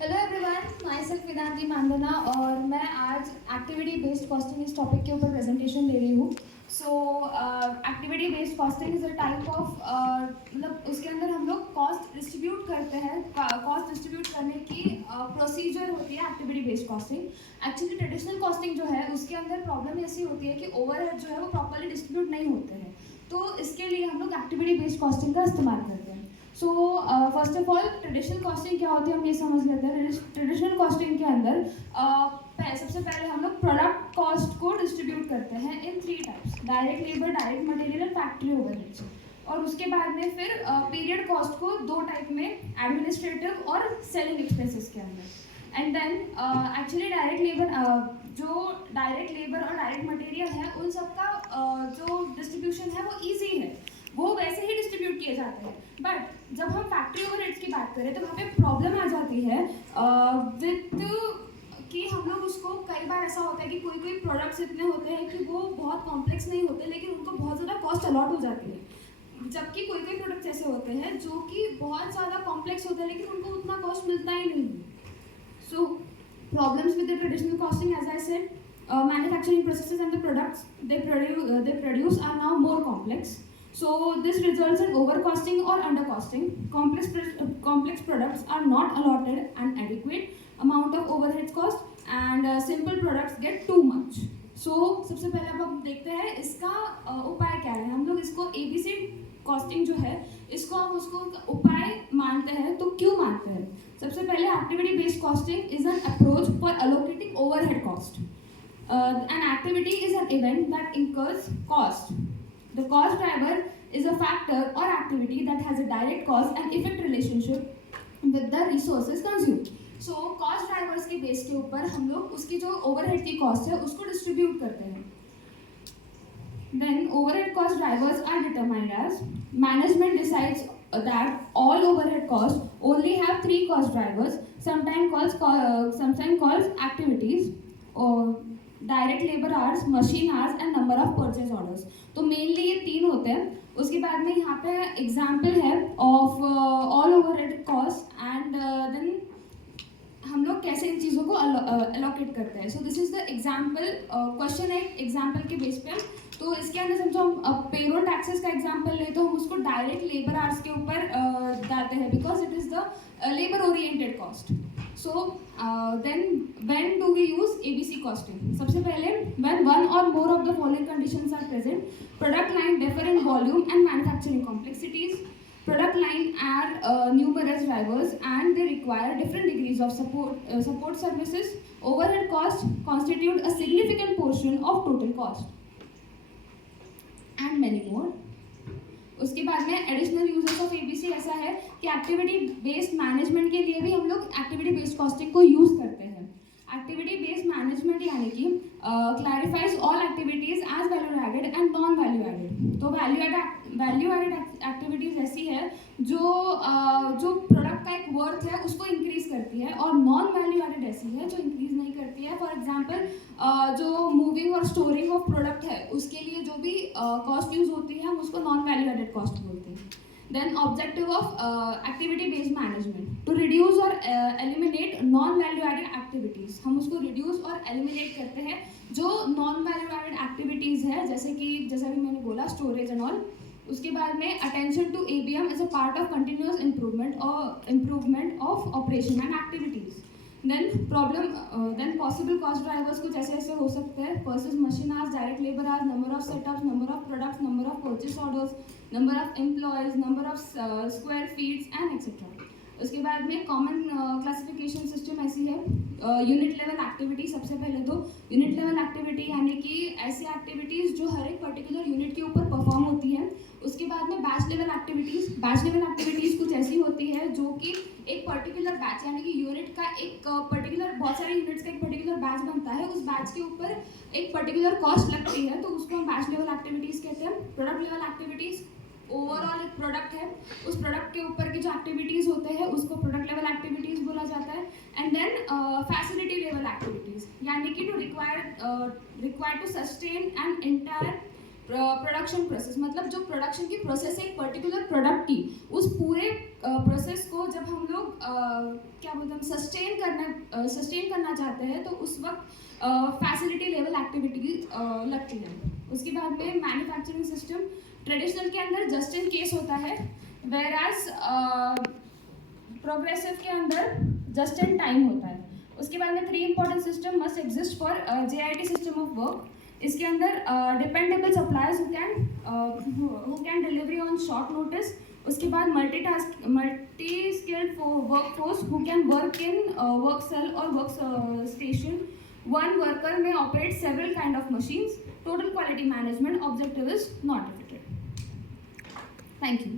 Hello everyone, my self Vedanti Mandhana और मैं आज एक्टिविटी बेस्ड कॉस्टिंग इस टॉपिक के ऊपर प्रेजेंटेशन दे रही हूँ। सो activity based costing is a type of मतलब उसके अंदर हम लोग कॉस्ट डिस्ट्रीब्यूट करते हैं। कॉस्ट डिस्ट्रीब्यूट करने की प्रोसीजर होती है activity based costing. Actually traditional costing जो है उसके अंदर प्रॉब्लम ऐसी होती है कि ओवरहेड जो है वो प्रॉपरली डिस्ट्रीब्यूट नहीं होते हैं, तो इसके लिए हम लोग एक्टिविटी बेस्ड कॉस्टिंग का इस्तेमाल करते हैं। So first of all traditional costing क्या होती है हम ये समझ लेते हैं। ट्रेडिशनल कॉस्टिंग के अंदर सबसे पहले हम लोग प्रोडक्ट कॉस्ट को डिस्ट्रीब्यूट करते हैं इन 3 types: direct labour, direct material and factory overheads. और उसके बाद में फिर पीरियड कॉस्ट को 2 टाइप में, एडमिनिस्ट्रेटिव और सेलिंग एक्सपेंसेस के अंदर। And then actually direct labour, जो डायरेक्ट लेबर और डायरेक्ट मटेरियल है उन सबका जो डिस्ट्रीब्यूशन है वो ईजी है, वो वैसे ही डिस्ट्रीब्यूट किए जाते हैं। बट जब हम फैक्ट्री ओवरहेड्स की बात करें तो वहाँ पे प्रॉब्लम आ जाती है विद कि हम लोग उसको, कई बार ऐसा होता है कि कोई कोई प्रोडक्ट्स इतने होते हैं कि वो बहुत कॉम्प्लेक्स नहीं होते लेकिन उनको बहुत ज़्यादा कॉस्ट अलॉट हो जाती है। जबकि कोई कोई प्रोडक्ट्स ऐसे होते हैं जो कि बहुत ज़्यादा कॉम्प्लेक्स होते हैं लेकिन उनको उतना कॉस्ट मिलता ही नहीं। सो problems with the traditional costing, as I said, manufacturing processes and the products they produce are now more complex. So this results in overcosting or undercosting. Complex products are not allotted an adequate amount of overhead cost and simple products get too much. So सबसे पहले अब हम देखते हैं इसका उपाय क्या है। हम लोग इसको ABC कॉस्टिंग जो है इसको हम उसको उपाय मानते हैं। तो क्यों मानते हैं? सबसे पहले activity based costing is an approach for allocating overhead cost. An activity is an event that incurs cost. The cost driver is a factor or activity that has a direct cause and effect relationship with the resources consumed. So cost drivers के base के ऊपर हम लोग उसकी जो overhead की cost है उसको डिस्ट्रीब्यूट करते हैं। Then overhead cost drivers are determined as management decides that all overhead costs only have 3 cost drivers, sometimes calls activities or direct labour hours, machine hours and number of purchase orders. तो mainly ये 3 होते हैं। उसके बाद में यहाँ पे example है of all overhead cost and then हम लोग कैसे इन चीज़ों को एलोकेट करते हैं। So this is the example, question है एग्जाम्पल के बेस पे। तो इसके अंदर समझो हम पेरोल टैक्सेस का एग्जाम्पल ले तो हम उसको डायरेक्ट लेबर आवर्स के ऊपर डालते हैं because it is the labour oriented cost. So then when do we use ABC costing? सबसे पहले when one or more of the following conditions are present: product line differ in volume and manufacturing complexities, product line are numerous drivers and they require different degrees of support services, overhead costs constitute a significant portion of total cost and many more. उसके बाद में additional uses of ABC ऐसा है कि activity based management के लिए भी हम लोग एक्टिविटी बेस्ड कॉस्टिंग को यूज करते हैं। एक्टिविटी बेस्ड मैनेजमेंट यानी कि clarifies all activities as value added and non value added. तो वैल्यू एडेड एक्टिविटीज ऐसी है जो प्रोडक्ट का एक वर्थ है उसको इंक्रीज करती है, और नॉन वैल्यू एडेड ऐसी है जो इंक्रीज नहीं करती है। फॉर एग्जांपल जो मूविंग और स्टोरिंग ऑफ प्रोडक्ट है उसके लिए जो भी कॉस्ट यूज होती है हम उसको नॉन वैल्यू एडेड कॉस्ट बोलते हैं। Then objective of activity based management to reduce or eliminate non value added activities। हम उसको reduce और eliminate करते हैं जो non value added activities है, जैसे कि मैंने बोला storage and all। उसके बाद में attention to ABM is a part of continuous improvement of operation and activities। then possible cost drivers कुछ ऐसे ऐसे हो सकते हैं: purchase machine hours, direct labor hours, number of setups, number of products, number of purchase orders, number of employees, number of square feet and etc। उसके बाद में common classification system ऐसी है: यूनिट लेवल एक्टिविटी। सबसे पहले तो unit level activity यानी कि ऐसी एक्टिविटीज़ जो हर एक पर्टिकुलर यूनिट के ऊपर परफॉर्म होती है। उसके बाद में बैच लेवल एक्टिविटीज़ कुछ ऐसी होती है जो कि एक पर्टिकुलर बैच यानी कि यूनिट का एक पर्टिकुलर, बहुत सारे यूनिट्स का एक पर्टिकुलर बैच बनता है, उस बैच के ऊपर एक पर्टिकुलर कॉस्ट लगती है तो उसको हम बैच लेवल एक्टिविटीज़ कहते हैं। प्रोडक्ट लेवल एक्टिविटीज़ ओवरऑल एक प्रोडक्ट है, उस प्रोडक्ट के ऊपर की जो एक्टिविटीज़ होते हैं उसको प्रोडक्ट लेवल एक्टिविटीज़ बोला जाता है। And then facility level activities यानी कि to require to sustain an entire production process, मतलब जो प्रोडक्शन की प्रोसेस है एक पर्टिकुलर प्रोडक्ट की, उस पूरे प्रोसेस को जब हम लोग क्या बोलते हैं सस्टेन करना चाहते हैं तो उस वक्त फैसिलिटी लेवल एक्टिविटी लगती है। उसके बाद में मैन्युफैक्चरिंग सिस्टम ट्रेडिशनल के अंदर जस्ट इन केस होता है, वेयर एज प्रोग्रेसिव के अंदर जस्ट इन टाइम होता है। उसके बाद में 3 important system must exist for JIT system of work. इसके अंदर dependable suppliers who can delivery on short notice. उसके बाद multi skilled workforce who can work in work cell और work station. One worker may operate several kind of machines. Total quality management objective is not defeated. Thank you.